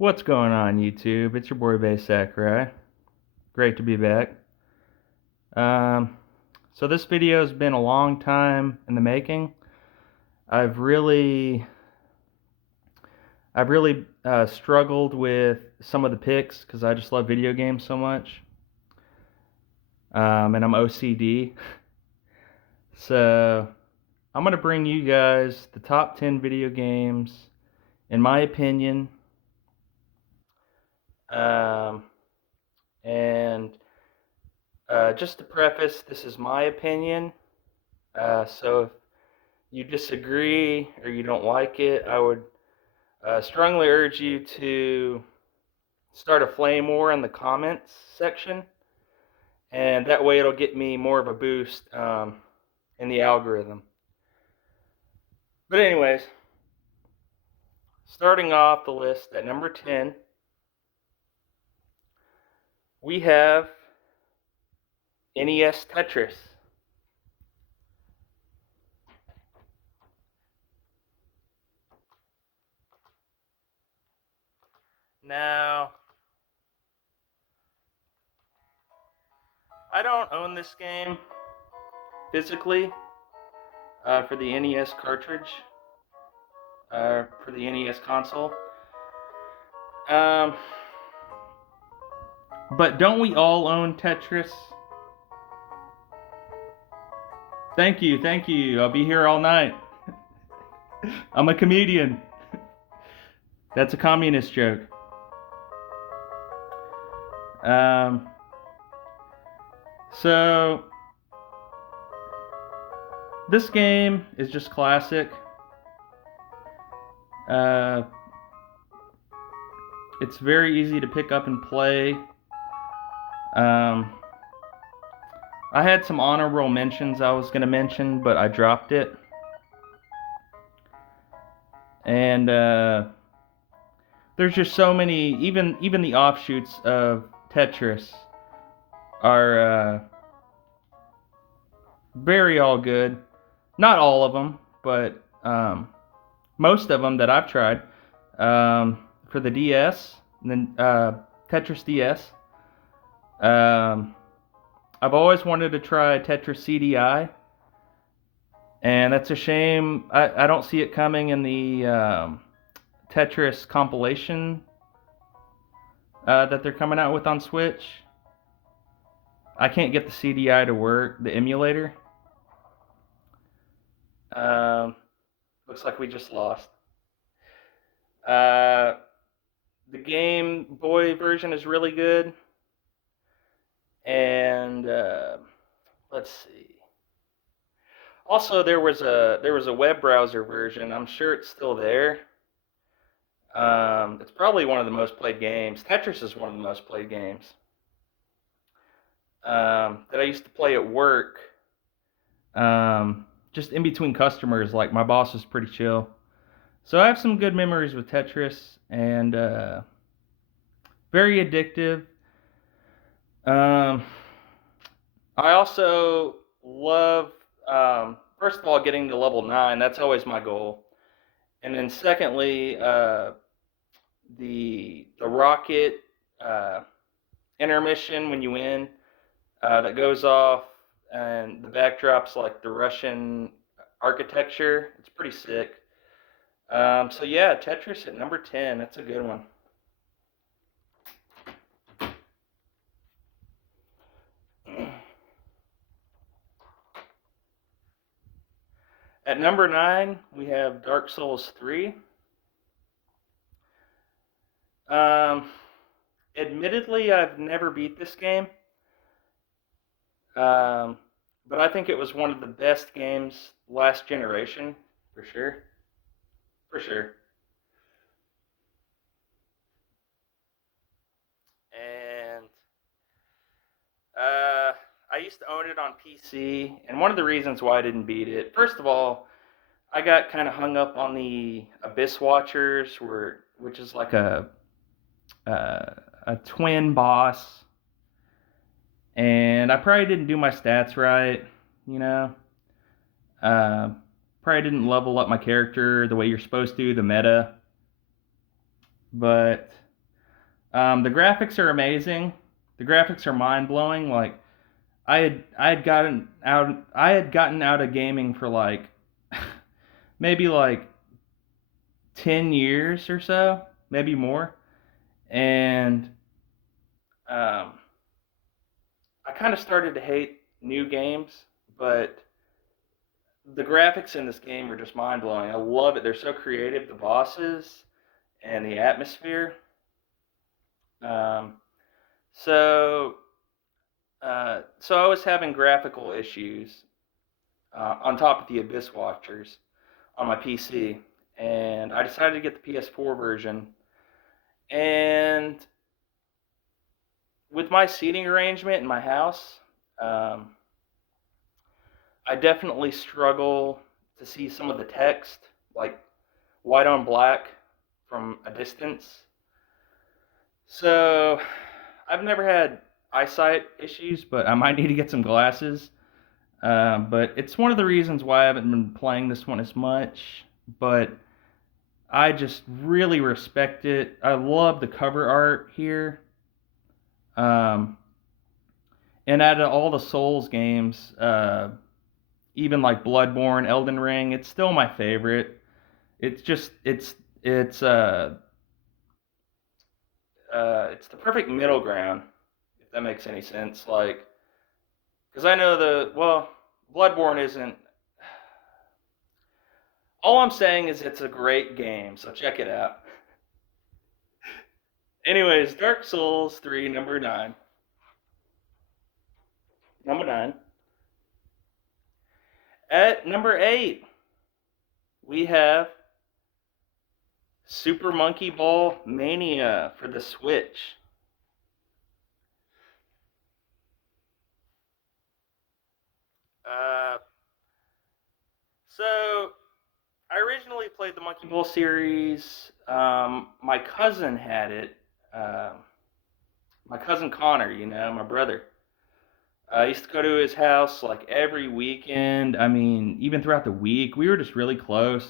What's going on, YouTube? It's your boy Bay Sakurai. Great to be back. Um, so this video has been a long time in the making. I've really struggled with some of the picks because I just love video games so much, and I'm OCD. So I'm gonna bring you guys the top 10 video games, in my opinion. Um, and just to preface, this is my opinion. So if you disagree or you don't like it, I would strongly urge you to start a flame war in the comments section, and that way it'll get me more of a boost in the algorithm. But anyways, starting off the list at number 10, we have NES Tetris. Now, I don't own this game physically for the NES cartridge, for the NES console. But don't we all own Tetris? Thank you, thank you. I'll be here all night. I'm a comedian. That's a communist joke. So this game is just classic. It's very easy to pick up and play. I had some honorable mentions I was going to mention, but I dropped it. And there's just so many, even the offshoots of Tetris are very all good. Not all of them, but most of them that I've tried for the DS, and then Tetris DS. I've always wanted to try Tetris CDI, and that's a shame. I don't see it coming in the Tetris compilation that they're coming out with on Switch. I can't get the CDI to work, the emulator. Looks like we just lost. The Game Boy version is really good. And let's see. Also, there was a web browser version. I'm sure it's still there. It's probably one of the most played games. Tetris is one of the most played games that I used to play at work. Just in between customers, like my boss was pretty chill. So I have some good memories with Tetris, and very addictive. I also love, first of all, getting to level 9. That's always my goal. And then secondly, the rocket intermission when you win that goes off, and the backdrop's like the Russian architecture. It's pretty sick. So yeah, Tetris at number 10. That's a good one. At number 9, we have Dark Souls 3. Admittedly, I've never beat this game. But I think it was one of the best games last generation, for sure. For sure. And I used to own it on PC, and one of the reasons why I didn't beat it, first of all, I got kind of hung up on the Abyss Watchers, which is like a twin boss, and I probably didn't do my stats right, you know. Probably didn't level up my character the way you're supposed to, the meta. But The graphics are amazing. The graphics are mind blowing. Like I had gotten out of gaming for like maybe like 10 years or so, maybe more, and um, I kind of started to hate new games, but the graphics in this game are just mind blowing. I love it. They're so creative. The bosses and the atmosphere. Um, so, so I was having graphical issues on top of the Abyss Watchers on my PC, and I decided to get the PS4 version. And with my seating arrangement in my house, um, I definitely struggle to see some of the text, like white on black from a distance. So I've never had eyesight issues, but I might need to get some glasses. But it's one of the reasons why I haven't been playing this one as much. But I just really respect it. I love the cover art here. Um, and out of all the Souls games, even like Bloodborne, Elden Ring, it's still my favorite. It's just it's the perfect middle ground, if that makes any sense. Like, because I know Bloodborne isn't. All I'm saying is it's a great game, so check it out. Anyways, Dark Souls 3, number 9. Number 9. At number 8, we have Super Monkey Ball Mania for the Switch. Uh, so I originally played the Monkey Ball series. My cousin had it. My cousin Connor, my brother. I used to go to his house like every weekend. I mean, even throughout the week, we were just really close.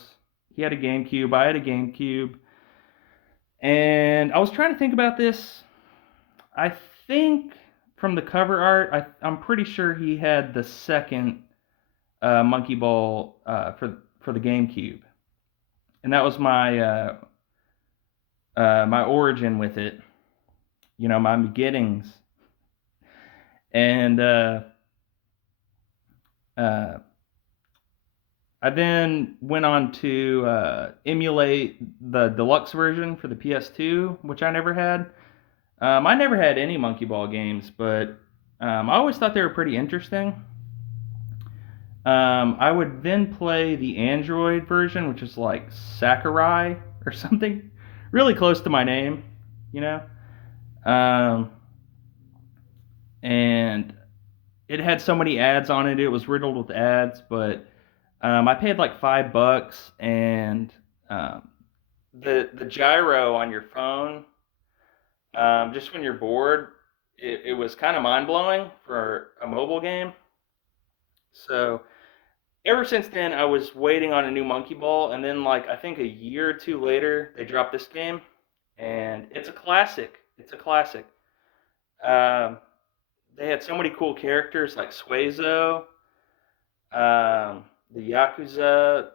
He had a GameCube, I had a GameCube, and I was trying to think about this. I think from the cover art, I'm pretty sure he had the second Monkey Ball for the GameCube, and that was my origin with it. My beginnings, and uh, I then went on to emulate the deluxe version for the PS2, which I never had. I never had any Monkey Ball games, but I always thought they were pretty interesting. I would then play the Android version, which is like Sakurai or something, really close to my name, you know. Um, and it had so many ads on it; it was riddled with ads. But I paid like $5, and um, the gyro on your phone, just when you're bored, it was kind of mind blowing for a mobile game. So ever since then, I was waiting on a new Monkey Ball, and then like I think a year or two later, they dropped this game, and it's a classic. It's a classic. Um, they had so many cool characters like Suezo, the Yakuza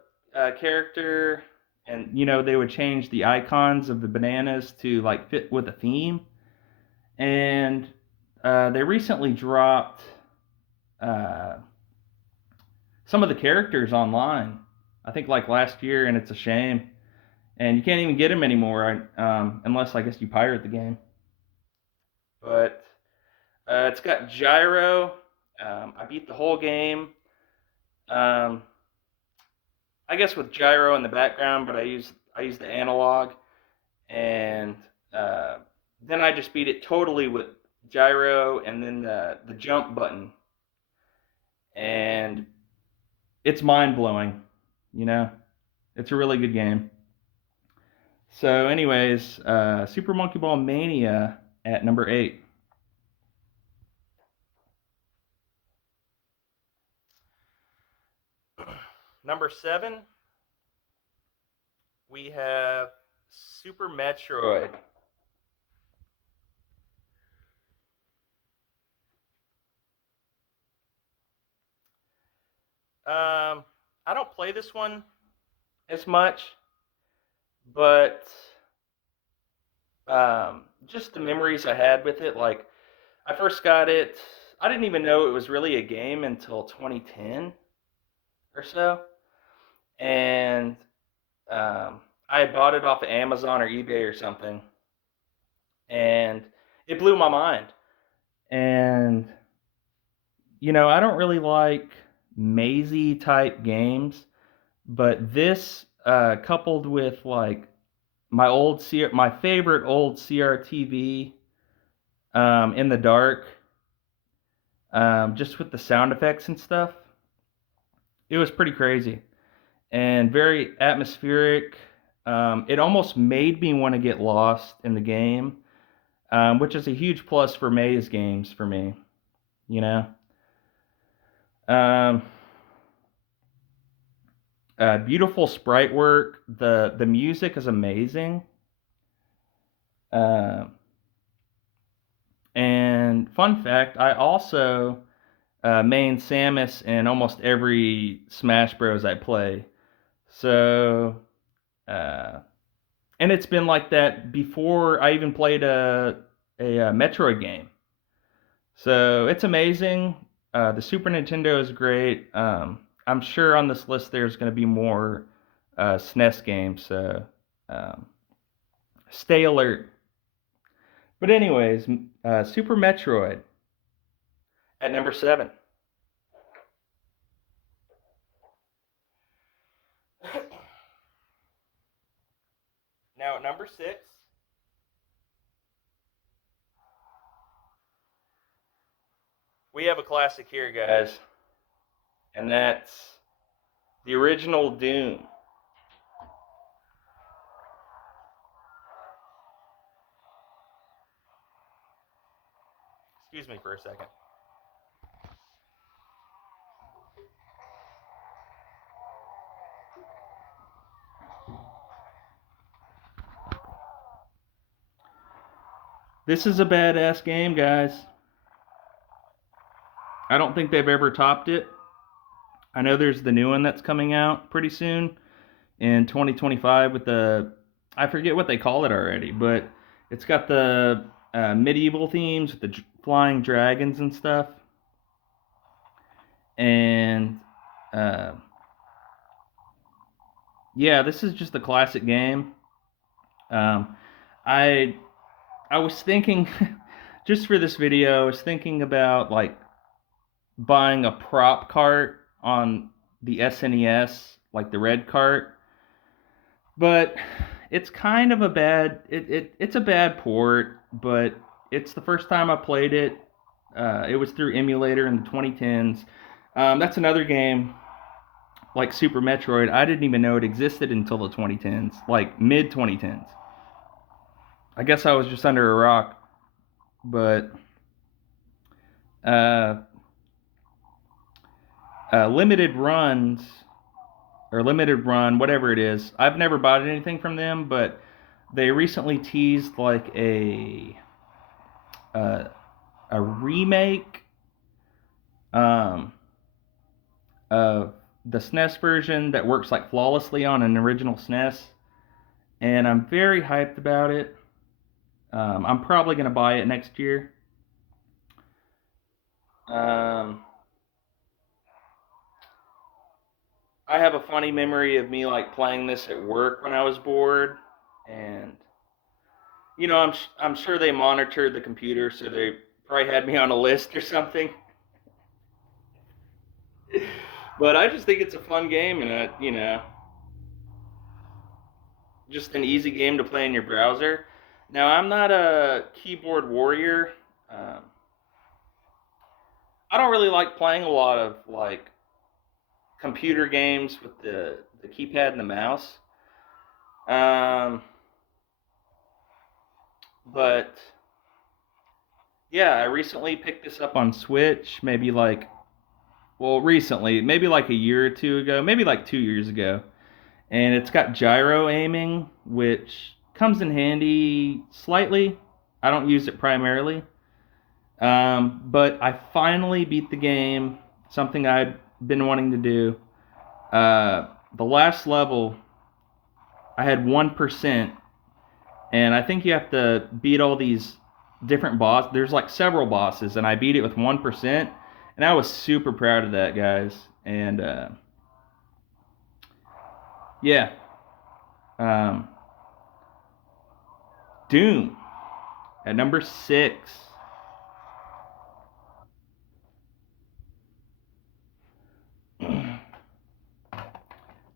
character, and they would change the icons of the bananas to like fit with a theme. And they recently dropped uh, some of the characters online. I think like last year, and it's a shame. And you can't even get them anymore unless I guess you pirate the game. But it's got gyro. I beat the whole game. Um, I guess with gyro in the background, but I use the analog, and uh, then I just beat it totally with gyro and then the jump button, and it's mind blowing. You know, it's a really good game. So, anyways, Super Monkey Ball Mania at number 8. Number 7, we have Super Metroid. I don't play this one as much, but just the memories I had with it. Like, I first got it, I didn't even know it was really a game until 2010 or so. And I had bought it off of Amazon or eBay or something. And it blew my mind. And, I don't really like mazy type games, but this, coupled with like my favorite old CRTV, in the dark, just with the sound effects and stuff, it was pretty crazy and very atmospheric. It almost made me want to get lost in the game, which is a huge plus for maze games for me. You know, um, beautiful sprite work. The music is amazing. Uh, and fun fact, I also main Samus in almost every Smash Bros. I play. So, uh, and it's been like that before I even played a Metroid game. So it's amazing. The Super Nintendo is great. I'm sure on this list there's going to be more SNES games. So um, stay alert. But anyways, Super Metroid at number 7. Now at number 6, we have a classic here, guys, and that's the original Doom. Excuse me for a second. This is a badass game, guys. I don't think they've ever topped it. I know there's the new one that's coming out pretty soon in 2025 with I forget what they call it already, but it's got the medieval themes with the flying dragons and stuff. And uh, yeah, this is just a classic game. Um, I I was thinking just for this video, I was thinking about like buying a prop cart on the SNES, like the red cart, but it's kind of a it's a bad port, but it's the first time I played it. It was through emulator in the 2010s. That's another game like Super Metroid. I didn't even know it existed until the 2010s, like mid 2010s. I guess I was just under a rock, but uh, limited runs or limited run, whatever it is. I've never bought anything from them, but they recently teased like uh, a remake um, of the SNES version that works like flawlessly on an original SNES, and I'm very hyped about it. I'm probably gonna buy it next year. Um, I have a funny memory of me like playing this at work when I was bored, and I'm sure they monitored the computer, so they probably had me on a list or something. But I just think it's a fun game, and just an easy game to play in your browser. Now I'm not a keyboard warrior. Um, I don't really like playing a lot of like computer games with the keypad and the mouse. Um, but yeah, I recently picked this up on Switch. Maybe like recently, maybe like a year or two ago, maybe like 2 years ago, and it's got gyro aiming, which comes in handy slightly. I don't use it primarily, but I finally beat the game. Something I'd been wanting to do. The last level, I had 1%, and I think you have to beat all these different bosses. There's like several bosses, and I beat it with 1%, and I was super proud of that, guys. And yeah, um, Doom at number 6.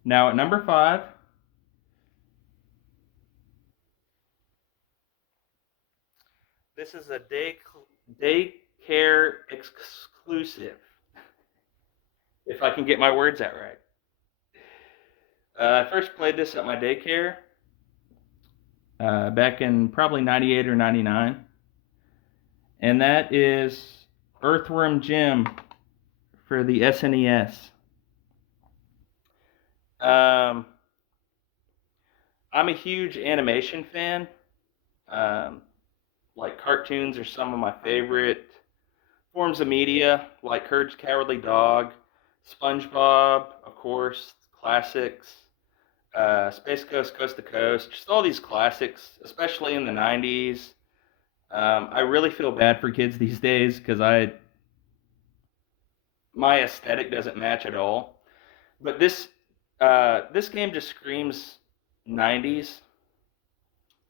Now at number 5, this is a daycare exclusive. If I can get my words out right. I first played this at my daycare back in probably 98 or 99. And that is Earthworm Jim for the SNES. I'm a huge animation fan. Like cartoons are some of my favorite forms of media, like Courage the Cowardly Dog, SpongeBob, of course, classics, Space Coast, Coast to Coast, just all these classics, especially in the 90s. I really feel bad for kids these days because my aesthetic doesn't match at all. But this game just screams 90s,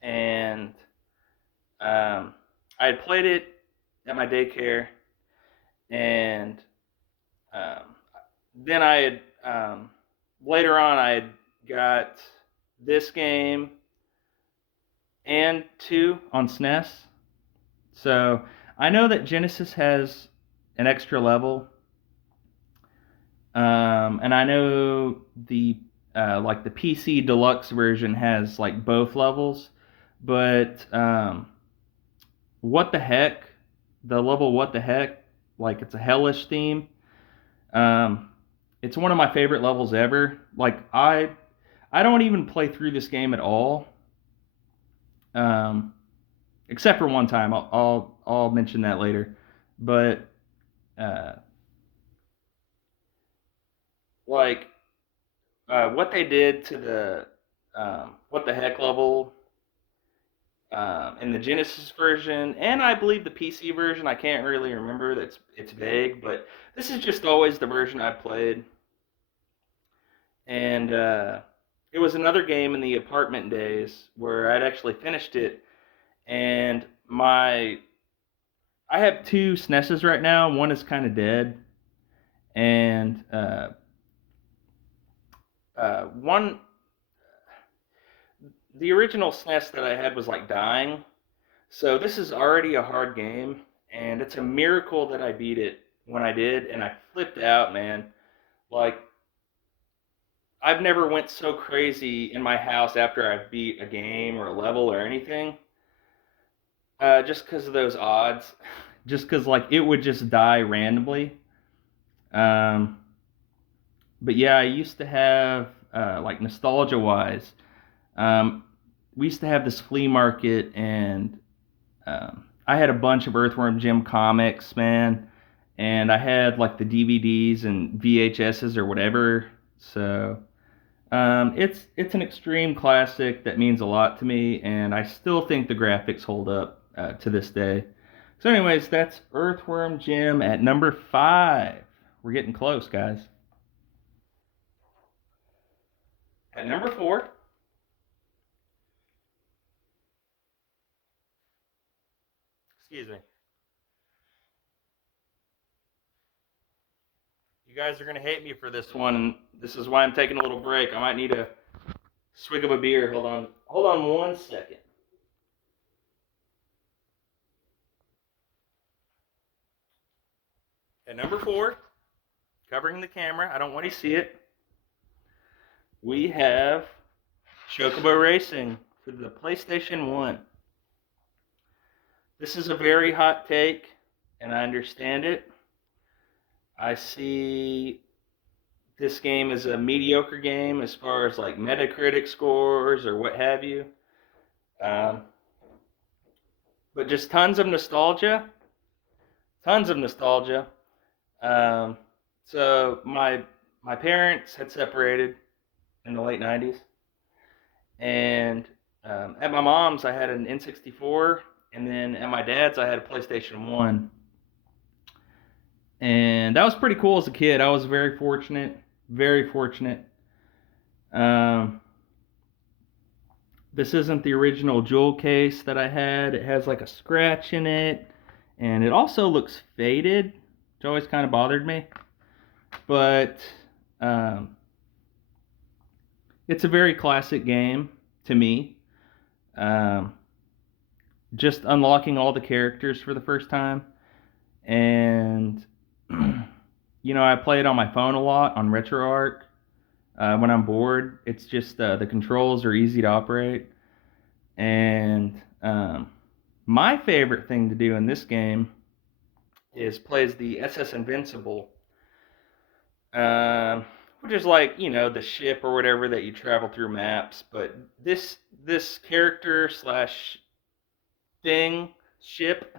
and I had played it at my daycare, and um, then I had later on I had got this game and 2 on SNES. So I know that Genesis has an extra level, and I know the like the PC Deluxe version has like both levels, but what the heck, the level what the heck, like it's a hellish theme. Um, it's one of my favorite levels ever. Like I don't even play through this game at all, um, except for one time. I'll mention that later. But uh, like what they did to the what the heck level in the Genesis version, and I believe the PC version. I can't really remember. It's vague, but this is just always the version I played. And it was another game in the apartment days where I'd actually finished it, and I have 2 SNESes right now. One is kind of dead, and one the original SNES that I had was like dying. So this is already a hard game, and it's a miracle that I beat it when I did, and I flipped out, man. Like I've never went so crazy in my house after I beat a game or a level or anything, just because of those odds. Just because like it would just die randomly. Um, but yeah, I used to have like nostalgia wise. Um, we used to have this flea market, and I had a bunch of Earthworm Jim comics, man, and I had like the DVDs and VHSs or whatever. So it's an extreme classic that means a lot to me, and I still think the graphics hold up to this day. So, anyways, that's Earthworm Jim at number 5. We're getting close, guys. At number 4, excuse me. You guys are gonna hate me for this one, and this is why I'm taking a little break. I might need a swig of a beer. Hold on 1 second. At number 4, covering the camera, I don't want to see it. We have Chocobo Racing for the PlayStation 1. This is a very hot take, and I understand it. I see this game as a mediocre game as far as like Metacritic scores or what have you. Um, but just tons of nostalgia. Tons of nostalgia. Um, So my parents had separated in the late '90s, and at my mom's I had an N64, and then at my dad's I had a PlayStation 1, and that was pretty cool as a kid. I was very fortunate, very fortunate. Um, this isn't the original jewel case that I had. It has like a scratch in it, and it also looks faded, which always kind of bothered me. But um, it's a very classic game to me. Um, just unlocking all the characters for the first time, and I play it on my phone a lot on RetroArch. When I'm bored, it's just the controls are easy to operate, and my favorite thing to do in this game is play as the SS Invincible, uh, which is like the ship or whatever that you travel through maps. But this character slash thing ship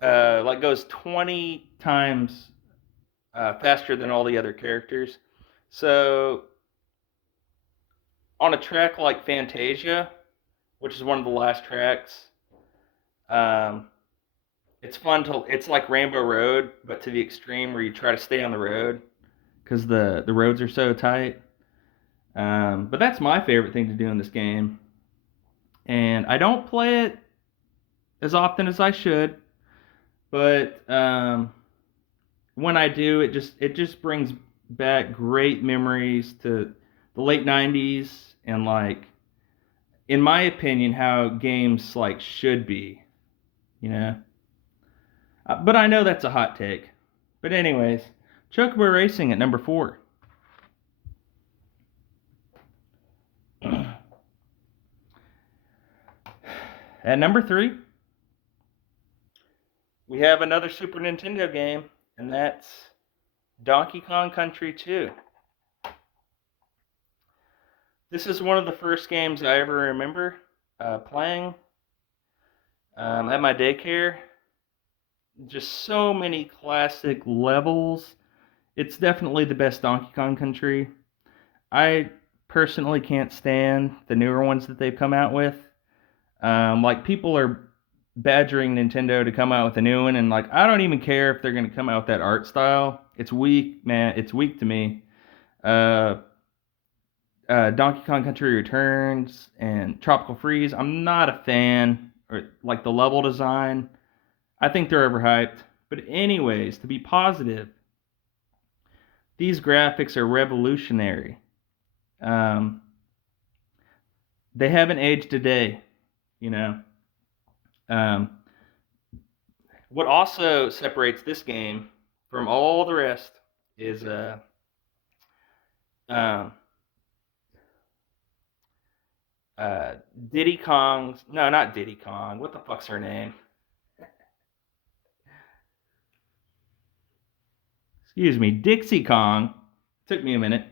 like goes 20 times faster than all the other characters. So on a track like Fantasia, which is one of the last tracks, um, it's fun to. It's like Rainbow Road, but to the extreme where you try to stay on the road because the roads are so tight. But that's my favorite thing to do in this game, and I don't play it as often as I should. But when I do, it just brings back great memories to the late '90s and like, in my opinion, how games like should be, you know. But I know that's a hot take. But anyways, Chocobo Racing at number 4. At number 3, we have another Super Nintendo game, and that's Donkey Kong Country 2. This is one of the first games I ever remember playing at my daycare. Just so many classic levels. It's definitely the best Donkey Kong Country. I personally can't stand the newer ones that they've come out with. Like, people are badgering Nintendo to come out with a new one, and like, I don't even care if they're going to come out with that art style. It's weak, man. It's weak to me. Uh, Donkey Kong Country Returns and Tropical Freeze, I'm not a fan. Or like the level design, I think they're overhyped. But anyways, to be positive, these graphics are revolutionary. Um, they haven't aged a day, you know. Um, what also separates this game from all the rest is um, Diddy Kong's. No, not Diddy Kong. What the fuck's her name? Excuse me, Dixie Kong. Took me a minute.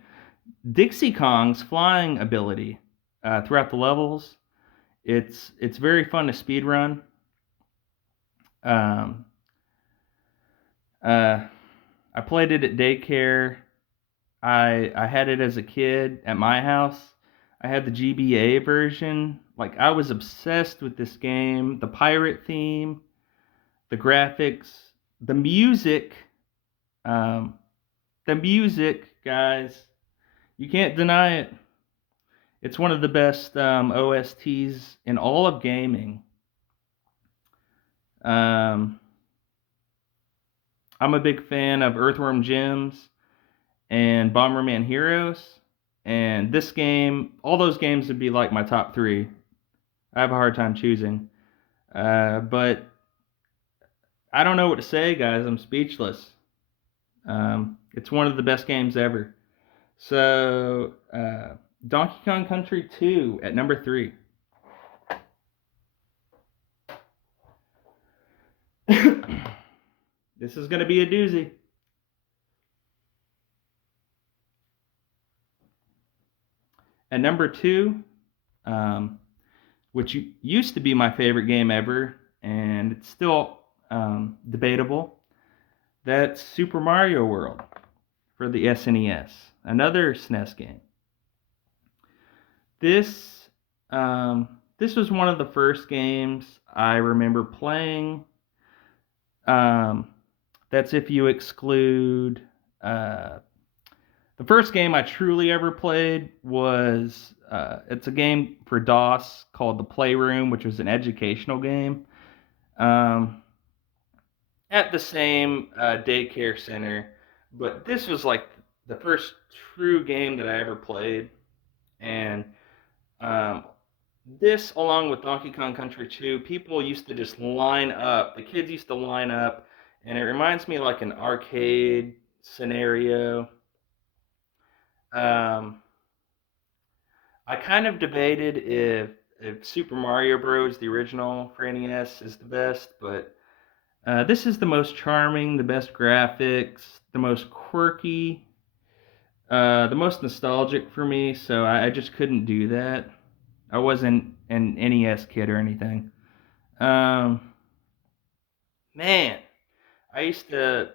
Dixie Kong's flying ability throughout the levels. It's very fun to speed run. Um, uh, I played it at daycare. I had it as a kid at my house. I had the GBA version. Like, I was obsessed with this game. The pirate theme, the graphics, the music. Um, the music, guys, you can't deny it. It's one of the best OSTs in all of gaming. Um, I'm a big fan of Earthworm Jim's and Bomberman Heroes. And this game, all those games would be like my top 3. I have a hard time choosing. But I don't know what to say, guys. I'm speechless. It's one of the best games ever. So, Donkey Kong Country 2 at number 3. This is going to be a doozy. At number 2, which used to be my favorite game ever, and it's still debatable, That's Super Mario World for the SNES, another SNES game. This this was one of the first games I remember playing. Um, that's if you exclude uh, the first game I truly ever played was it's a game for DOS called The Playroom, which was an educational game. Um, at the same daycare center, but this was like the first true game that I ever played, and um, this, along with Donkey Kong Country 2, people used to just line up. The kids used to line up, and it reminds me of like an arcade scenario. Um, I kind of debated if Super Mario Bros. The original for NES is the best, but this is the most charming, the best graphics, the most quirky, the most nostalgic for me. So I just couldn't do that. I wasn't an NES kid or anything. Um, Man, I used to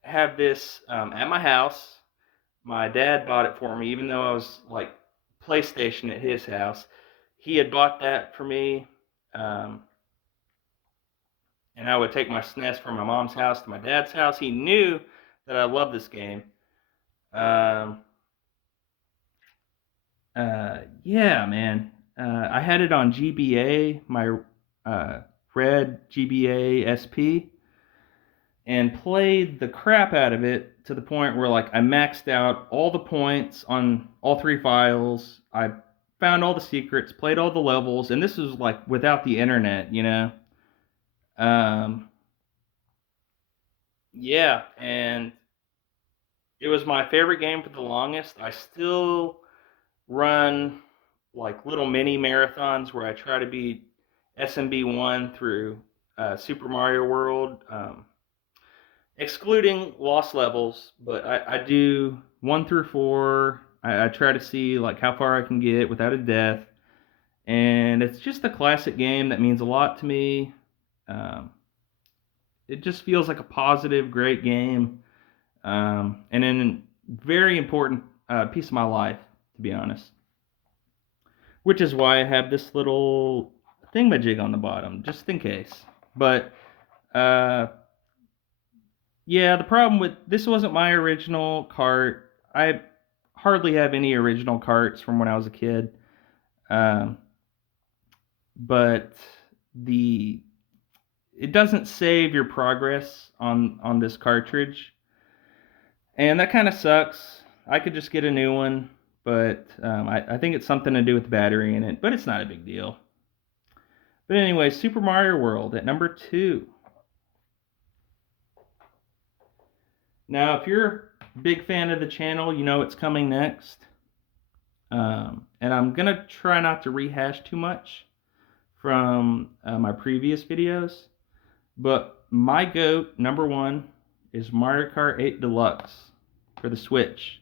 have this at my house. My dad bought it for me, even though I was like PlayStation at his house. He had bought that for me, um, and I would take my SNES from my mom's house to my dad's house. He knew that I loved this game. Um, yeah, man. I had it on GBA, my uh, red GBA SP, and played the crap out of it to the point where like I maxed out all the points on all three files. I found all the secrets, played all the levels, and this was like without the internet, you know. Um, yeah, and it was my favorite game for the longest. I still run like little mini marathons where I try to beat SMB 1 through Super Mario World. Excluding lost levels, but I do 1 through 4. I try to see like how far I can get without a death, and it's just a classic game that means a lot to me. Um, it just feels like a positive, great game, and a very important piece of my life, to be honest. Which is why I have this little thingamajig on the bottom, just in case. But uh, yeah, the problem with this wasn't my original cart. I hardly have any original carts from when I was a kid. Um, but the it doesn't save your progress on this cartridge, and that kind of sucks. I could just get a new one, but I think it's something to do with the battery in it. But it's not a big deal. But anyway, Super Mario World at number 2. Now, if you're a big fan of the channel, you know it's coming next. And I'm going to try not to rehash too much from my previous videos. But my GOAT, number 1, is Mario Kart 8 Deluxe for the Switch.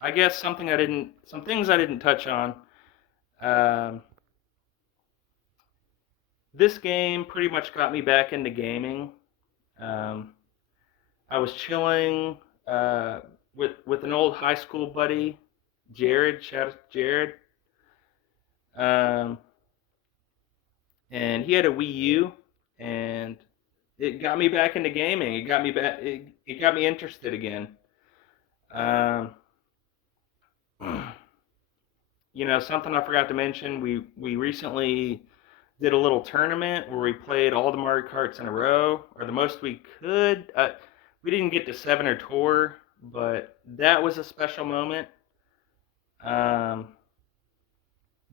I guess some things I didn't touch on. Um, this game pretty much got me back into gaming. Um, I was chilling with an old high school buddy, Jared. Shout out to Jared. Um, and he had a Wii U, and it got me back into gaming. It got me back. It got me interested again. Um, something I forgot to mention. We recently did a little tournament where we played all the Mario Karts in a row, or the most we could. We didn't get to 7 or tour, but that was a special moment. Um,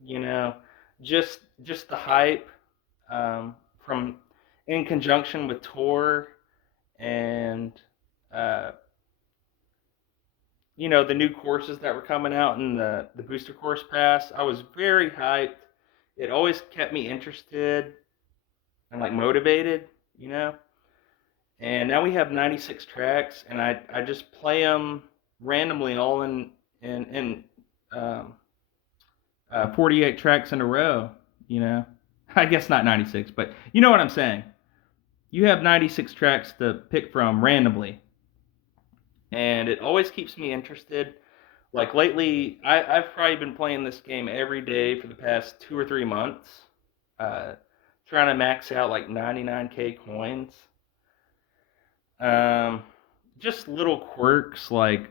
you know, just the hype from in conjunction with tour and uh, the new courses that were coming out in the booster course pass. I was very hyped. It always kept me interested and like motivated, you know. And now we have 96 tracks, and I just play them randomly all in 48 tracks in a row, you know. I guess not 96, but you know what I'm saying. you have 96 tracks to pick from randomly, and it always keeps me interested. Like lately, I've probably been playing this game every day for the past 2 or 3 months, uh, trying to max out like 99k coins. Um, just little quirks like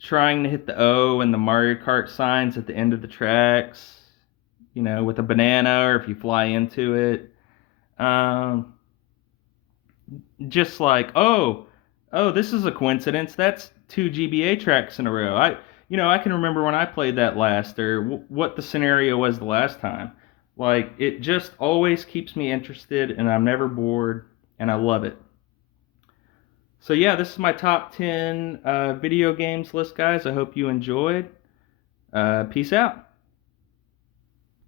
trying to hit the O and the Mario Kart signs at the end of the tracks, with a banana or if you fly into it. Um, just like, oh, this is a coincidence. That's two GBA tracks in a row. I can remember when I played that last, or what the scenario was the last time. Like, it just always keeps me interested, and I'm never bored, and I love it. So yeah, this is my top 10 video games list, guys. I hope you enjoyed. Peace out.